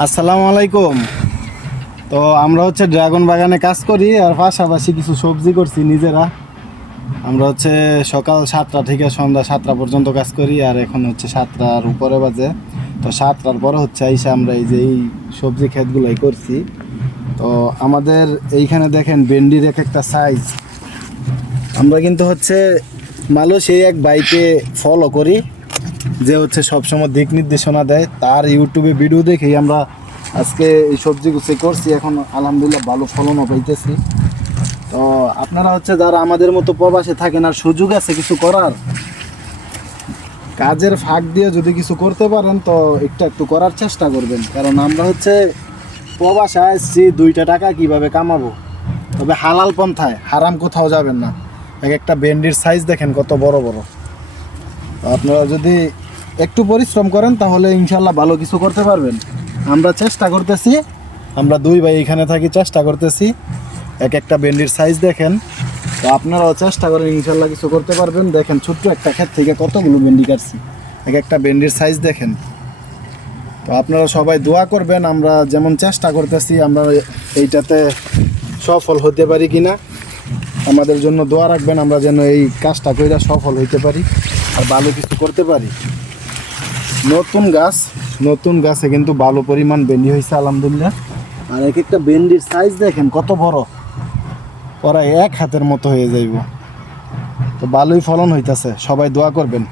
আসসালামু আলাইকুম। তো আমরা হচ্ছে ড্রাগন বাগানে কাজ করি আর পাশাপাশি কিছু সবজি করছি নিজেরা। আমরা হচ্ছে সকাল 7টা থেকে সন্ধ্যা 7টা পর্যন্ত কাজ করি আর এখন হচ্ছে 7টার উপরে বাজে। তো 7টার পরে হচ্ছে আইসা আমরা এই যে এই সবজি ক্ষেতগুলোই করছি। তো আমাদের এইখানে দেখেন ভেন্ডির এক একটা সাইজ। আমরা কিন্তু হচ্ছে সেই এক বাইকে ফলো করি যে হচ্ছে সবসময় দিক নির্দেশনা দেয়, তার ইউটিউবে ভিডিও দেখেই আমরা আজকে এই সবজি গুছিয়ে করছি। এখন আলহামদুলিল্লাহ ভালো ফলনও পাইতেছি। তো আপনারা হচ্ছে যারা আমাদের মতো প্রবাসে থাকেন আর সুযোগ আছে কিছু করার, কাজের ফাঁক দিয়ে যদি কিছু করতে পারেন তো একটু করার চেষ্টা করবেন। কারণ আমরা হচ্ছে প্রবাসে আসছি 2টা টাকা কিভাবে কামাবো, তবে হালাল পন্থায়, হারাম কোথাও যাবেন না। এক একটা ভেন্ডির সাইজ দেখেন কত বড় বড়। তো আপনারা যদি একটু পরিশ্রম করেন তাহলে ইনশাল্লাহ ভালো কিছু করতে পারবেন। আমরা চেষ্টা করতেছি, আমরা 2 ভাই এখানে থাকি, চেষ্টা করতেছি। এক একটা ভেন্ডির সাইজ দেখেন। তো আপনারাও চেষ্টা করেন, ইনশাল্লাহ কিছু করতে পারবেন। দেখেন ছোট্ট একটা ক্ষেত থেকে কতগুলো ভেন্ডি কাটছি, এক একটা ভেন্ডির সাইজ দেখেন। তো আপনারা সবাই দোয়া করবেন, আমরা যেমন চেষ্টা করতেছি আমরা এইটাতে সফল হতে পারি কিনা। আমাদের জন্য দোয়া রাখবেন, আমরা যেন এই কাজটা কইরা সফল হইতে পারি আর ভালো কিছু করতে পারি। নতুন গাছে কিন্তু ভালো পরিমাণ ভেন্ডি হয়েছে আলহামদুলিল্লাহ। আর এক একটা ভেন্ডির সাইজ দেখেন কত বড়, প্রায় 1 হাতের মতো হয়ে যাইব। তো ভালোই ফলন হইতাছে, সবাই দোয়া করবেন।